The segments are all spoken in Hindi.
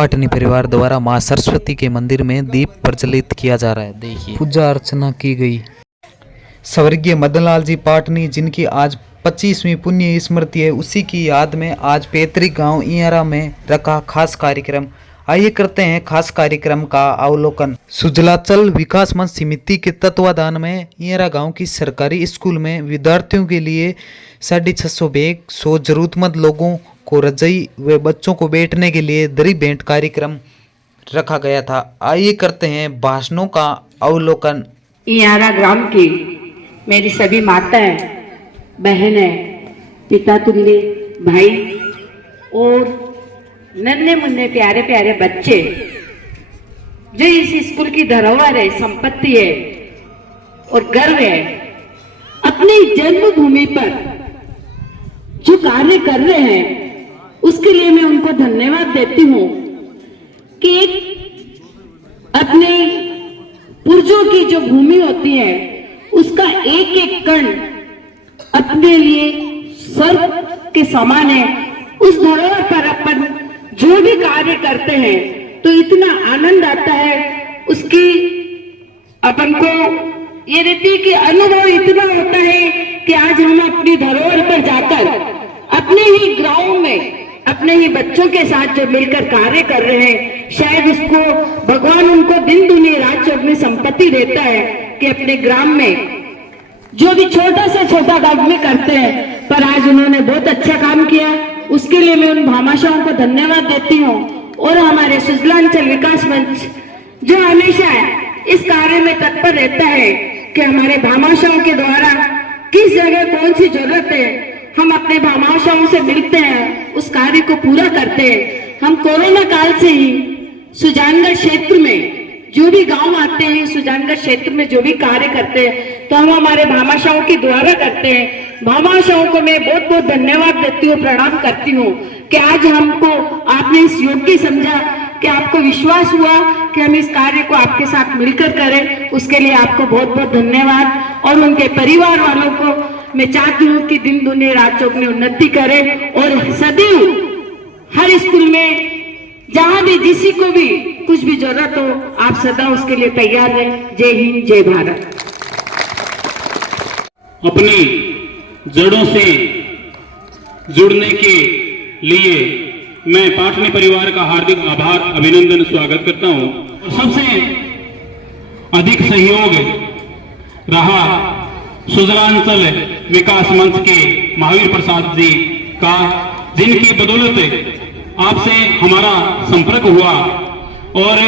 पाटनी परिवार द्वारा मां सरस्वती के मंदिर में दीप प्रज्वलित किया जा रहा है। देखिए पूजा अर्चना की गई। स्वर्गीय मदनलाल जी पाटनी जिनकी आज 25वीं पुण्य स्मृति है, उसी की याद में आज पैतृक गांव इयारा में रखा खास कार्यक्रम। आइए करते हैं खास कार्यक्रम का अवलोकन। सुजलाचल विकास मंच समिति के तत्वाधान में इयारा गांव की सरकारी स्कूल में विद्यार्थियों के लिए 650 बैग, 100 जरूरतमंद लोगों को रजाई व बच्चों को बैठने के लिए दरी भेंट कार्यक्रम रखा गया था। आइए करते हैं भाषणों का अवलोकन। इयारा ग्राम की मेरी सभी माताएं, बहनें, पिता तुल्य भाई और नन्हे मुन्ने प्यारे प्यारे बच्चे जो इस स्कूल की धरोहर है, संपत्ति है और गर्व है, अपनी जन्मभूमि पर जो कार्य कर रहे हैं उसके लिए मैं उनको धन्यवाद देती हूँ कि अपने पूर्वजों की जो भूमि होती है उसका एक एक कण अपने लिए स्वर्ग के समान है। उस धरोहर पर अपन जो भी कार्य करते हैं तो इतना आनंद आता है, उसकी अपन को ये रहती है कि अनुभव इतना होता है कि आज हम अपनी धरोहर पर जाकर अपने ही ग्राउंड में अपने ही बच्चों के साथ जो मिलकर कार्य कर रहे हैं, शायद उसको भगवान उनको दिन दुनिया रात चौगुनी संपत्ति देता है कि अपने ग्राम में जो भी छोटा से छोटा काम में करते हैं, पर आज उन्होंने बहुत अच्छा काम किया। उसके लिए मैं उन भामाशाहों को धन्यवाद देती हूँ। और हमारे सुजलांचल विकास मंच जो हमेशा इस कार्य में तत्पर रहता है कि हमारे भामाशाहों के द्वारा किस जगह कौन सी जरूरत है, हम अपने भामाशाहों से मिलते हैं, उस कार्य को पूरा करते हैं। हम कोरोना काल से ही सुजानगढ़ क्षेत्र में जो भी गांव आते हैं, सुजानगढ़ क्षेत्र में जो भी कार्य करते हैं, तो हम हमारे भामाशाहों के द्वारा करते हैं। भामाशाहों को मैं बहुत बहुत धन्यवाद देती हूँ, प्रणाम करती हूँ कि आज हमको आपने इस योग्य समझा, कि आपको विश्वास हुआ कि हम इस कार्य को आपके साथ मिलकर करें। उसके लिए आपको बहुत बहुत धन्यवाद। और उनके परिवार वालों को मैं चाहती हूँ कि दिन दुनिया रात चौगुनी उन्नति करें और सदैव हर स्कूल में जहां भी किसी को भी कुछ भी जरूरत हो, आप सदा उसके लिए तैयार रहें। जय हिंद, जय भारत। अपनी जड़ों से जुड़ने के लिए मैं पाटनी परिवार का हार्दिक आभार, अभिनंदन, स्वागत करता हूं। और सबसे अधिक सहयोग रहा सुजलांचल विकास मंच के महावीर प्रसाद जी का, जिनकी बदौलत आपसे हमारा संपर्क हुआ और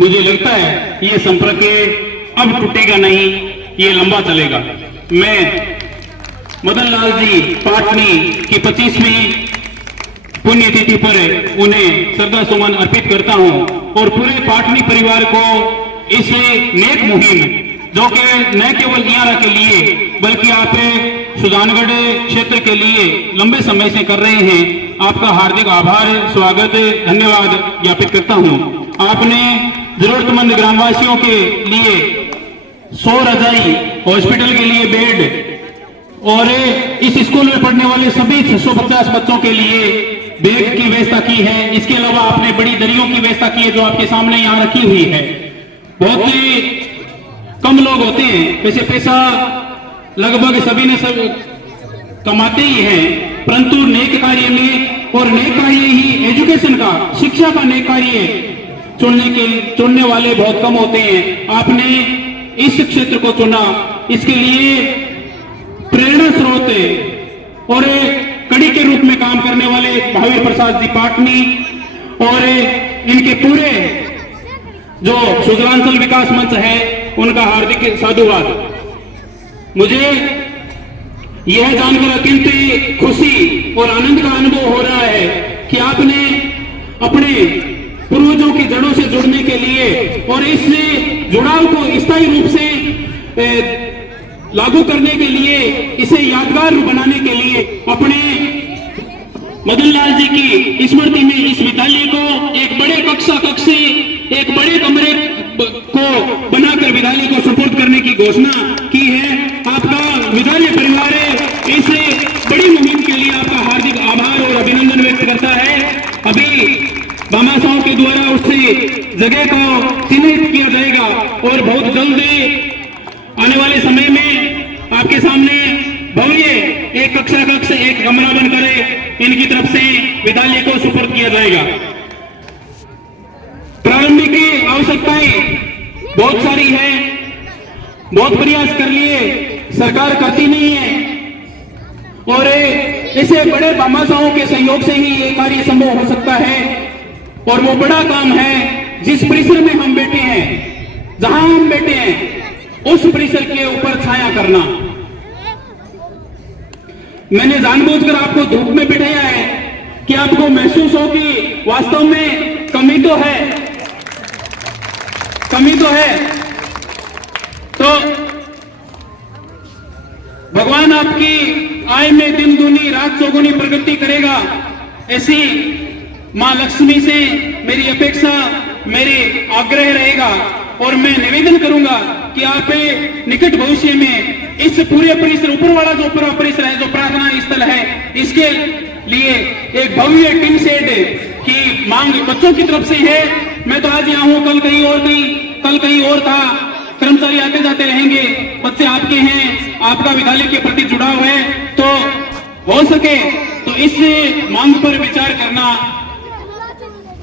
मुझे लगता है ये संपर्क अब टूटेगा नहीं, ये लंबा चलेगा। मैं मदनलाल जी पाटनी की 25वीं पुण्यतिथि पर उन्हें श्रद्धा सुमन अर्पित करता हूं और पूरे पाटनी परिवार को इस नेक मुहिम जो कि न केवल इयारा के लिए बल्कि आप सुजानगढ़ क्षेत्र के लिए लंबे समय से कर रहे हैं, आपका हार्दिक आभार, स्वागत, धन्यवाद ज्ञापित करता हूं। आपने जरूरतमंद ग्रामवासियों के लिए 100 रजाई, हॉस्पिटल के लिए बेड और इस स्कूल में पढ़ने वाले सभी 650 बच्चों के लिए बैग की व्यवस्था की है। इसके अलावा आपने बड़ी दरियों की व्यवस्था की है जो आपके सामने यहाँ रखी हुई है। बहुत ही कम लोग होते हैं, वैसे पैसा लगभग सभी ने सब कमाते ही हैं, परंतु नेक कार्य में, और नेक कार्य ही एजुकेशन का, शिक्षा का नेक कार्य चुनने वाले बहुत कम होते हैं। आपने इस क्षेत्र को चुना, इसके लिए प्रेरणा स्रोत और कड़ी के रूप में काम करने वाले महावीर प्रसाद जी पाटनी और इनके पूरे जो सुजलांचल विकास मंच है उनका हार्दिक साधुवाद। मुझे यह जानकर अत्यंत खुशी और आनंद का अनुभव हो रहा है कि आपने अपने पूर्वजों की जड़ों से जुड़ने के लिए और इस जुड़ाव को स्थायी रूप से लागू करने के लिए, इसे यादगार बनाने के लिए अपने मदनलाल जी की स्मृति में इस विद्यालय को एक बड़े कक्ष से एक बड़े कमरे को बनाकर विद्यालय को सुपुर्द करने की घोषणा की है। आपका विद्यालय परिवार इस बड़ी मुहिम के लिए आपका हार्दिक आभार और अभिनंदन व्यक्त करता है। अभी संस्थाओं के द्वारा उससे जगह को चिन्हित किया जाएगा और बहुत जल्दी आने वाले समय में आपके सामने भव्य एक कक्ष एक कमरा बनकर इनकी तरफ से विद्यालय को सुपुर्द किया जाएगा। प्रारंभिक आवश्यकताएं बहुत सारी है, बहुत प्रयास कर लिए, सरकार करती नहीं है और ऐसे बड़े भामाशाहों के सहयोग से ही ये कार्य संभव हो सकता है। और वो बड़ा काम है जिस परिसर में हम बैठे हैं, जहां हम बैठे हैं उस परिसर के ऊपर छाया करना। मैंने जानबूझकर आपको धूप में बिठाया है कि आपको महसूस हो कि वास्तव में कमी तो है, कमी तो है। तो भगवान आपकी आय में दिन दूनी रात चौगुनी प्रगति करेगा, ऐसी मां लक्ष्मी से मेरी अपेक्षा, मेरी आग्रह रहेगा। और मैं निवेदन करूंगा कि आप निकट भविष्य में इस पूरे परिसर, ऊपर वाला जो पूरा परिसर है, जो प्रार्थना स्थल है, इसके लिए एक भव्य टीन शेड की मांग बच्चों की तरफ से है। मैं तो आज यहाँ हूँ, कल कहीं और था। कर्मचारी आते जाते रहेंगे, बच्चे आपके हैं, आपका विद्यालय के प्रति जुड़ाव है, तो हो सके तो इस मांग पर विचार करना।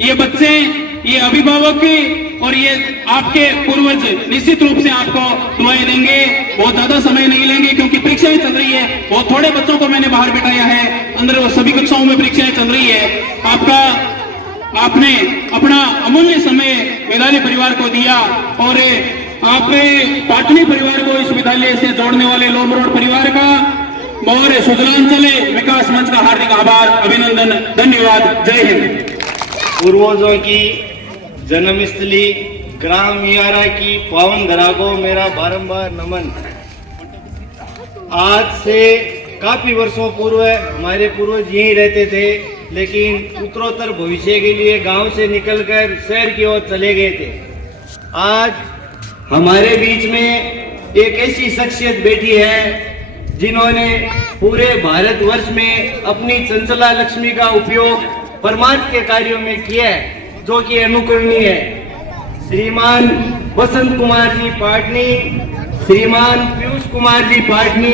ये बच्चे, ये अभिभावक और ये आपके पूर्वज निश्चित रूप से आपको दुआएं देंगे। बहुत ज्यादा समय नहीं लेंगे क्योंकि परीक्षाएं चल रही है। बहुत थोड़े बच्चों को मैंने बाहर बिठाया है, अंदर वो सभी कक्षाओं में परीक्षाएं चल रही है। आपने अपना अमूल्य समय विद्यालय परिवार को दिया और आप पाटनी परिवार को इस विद्यालय से जोड़ने वाले लोमरोड परिवार का और सुजलांचल विकास मंच का हार्दिक आभार, अभिनंदन, धन्यवाद। जय हिंद। पूर्वजों की जन्मस्थली ग्राम मियारा की पावन धरा को मेरा बारंबार नमन। आज से काफी वर्षों पूर्व हमारे पूर्वज यहीं रहते थे, लेकिन उत्तरोत्तर भविष्य के लिए गांव से निकलकर शहर की ओर चले गए थे। आज हमारे बीच में एक ऐसी शख्सियत बैठी है जिन्होंने पूरे भारतवर्ष में अपनी चंचला लक्ष्मी का उपयोग परमार्थ के कार्यों में किया है, जो कि अनुकरणीय है। श्रीमान बसंत कुमार जी पाटनी, श्रीमान पीयूष कुमार जी पाटनी,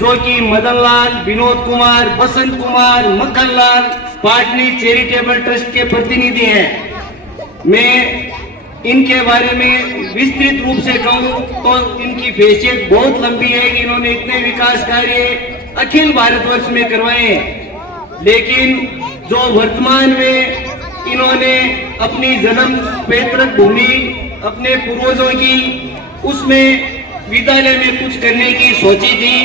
जो कि मदनलाल, विनोद कुमार, बसंत कुमार, मक्खनलाल पाटनी चैरिटेबल ट्रस्ट के प्रतिनिधि हैं। मैं इनके बारे में विस्तृत रूप से कहूँ तो इनकी हैसियत बहुत लंबी है कि इन्होंने इतने विकास कार्य अखिल भारतवर्ष में करवाए हैं। लेकिन जो वर्तमान में इन्होंने अपनी जन्म पैतृक भूमि अपने पूर्वजों की, उसमें विद्यालय में कुछ करने की सोची थी,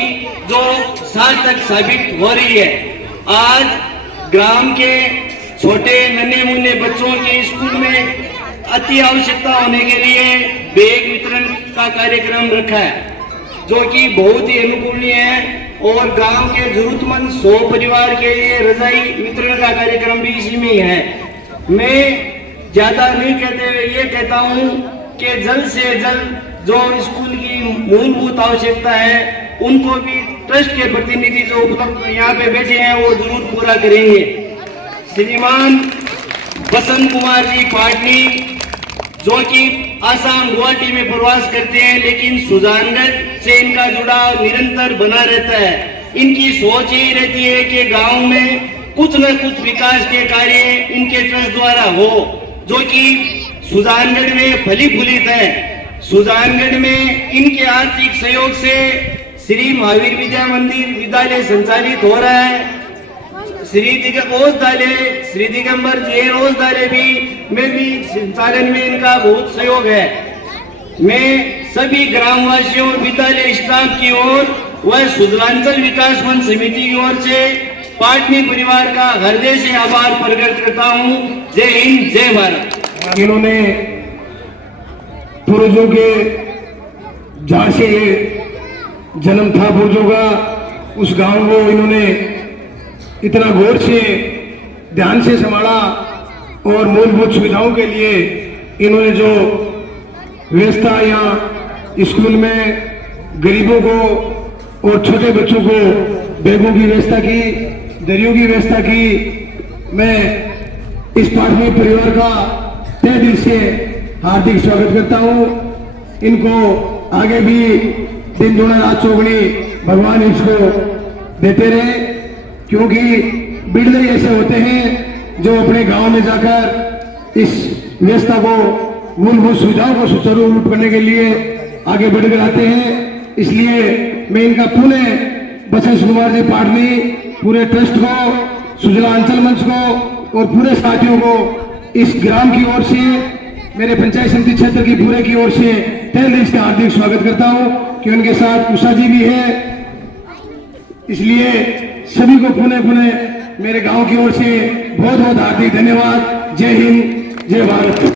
जो सार्थक साबित हो रही है। आज ग्राम के छोटे नन्हे मुन्ने बच्चों के स्कूल में अति आवश्यकता होने के लिए बैग वितरण का कार्यक्रम रखा है, जो कि बहुत ही अनुकूलनीय है। और गांव के जरूरतमंद 100 परिवार के लिए रजाई वितरण का कार्यक्रम भी इसी में है। मैं ज्यादा नहीं कहते हुए ये कहता हूँ कि जल्द से जल्द जो स्कूल की मूलभूत आवश्यकता है, उनको भी ट्रस्ट के प्रतिनिधि जो उपलब्ध यहाँ पे बैठे हैं वो जरूर पूरा करेंगे। श्रीमान बसंत कुमार जी पाटनी, जो कि आसाम गुवाहाटी में प्रवास करते हैं, लेकिन सुजानगढ़ से इनका जुड़ाव निरंतर बना रहता है। इनकी सोच यही रहती है कि गांव में कुछ न कुछ विकास के कार्य इनके ट्रस्ट द्वारा हो, जो कि सुजानगढ़ में फली फूलित है। सुजानगढ़ में इनके आर्थिक सहयोग से श्री महावीर विद्या मंदिर विद्यालय संचालित हो रहा है। श्री दिगंबर जैन औषधालय में भी संचालन में इनका बहुत सहयोग है। मैं सभी ग्रामवासियों और विद्यालय स्टाफ की ओर व सुजलांचल विकास मंच समिति की ओर से पाटनी परिवार का हृदय से आभार प्रकट करता हूँ। जय हिंद, जय भारत। इन्होंने पूर्वजों के जहाँ से जन्म था पूर्वजों का, उस गांव को इन्होंने इतना गौर से ध्यान से संभाला और मूलभूत सुविधाओं के लिए इन्होंने जो व्यवस्था यहाँ स्कूल में गरीबों को और छोटे बच्चों को बैगों की व्यवस्था की, दरियों की व्यवस्था की। मैं इस पाटनी परिवार का तहे दिल से हार्दिक स्वागत करता हूं। इनको आगे भी दिन दुना रात चौगुनी भगवान इसको देते रहे, क्योंकि बिल्डर ऐसे होते हैं जो अपने गांव में जाकर इस व्यवस्था को, मूलभूत सुविधाओं को सुचारू रूप करने के लिए आगे बढ़कर आते हैं। इसलिए मैं इनका पुनः बसंत कुमार जी पाटनी, पूरे ट्रस्ट को, सुजला अंचल मंच को और पूरे साथियों को इस ग्राम की ओर से, मेरे पंचायत समिति क्षेत्र की पूरे की ओर से तहे दिल से हार्दिक स्वागत करता हूं कि उनके साथ उषा जी भी है। इसलिए सभी को पुनः पुनः मेरे गांव की ओर से बहुत बहुत हार्दिक धन्यवाद। जय हिंद, जय भारत।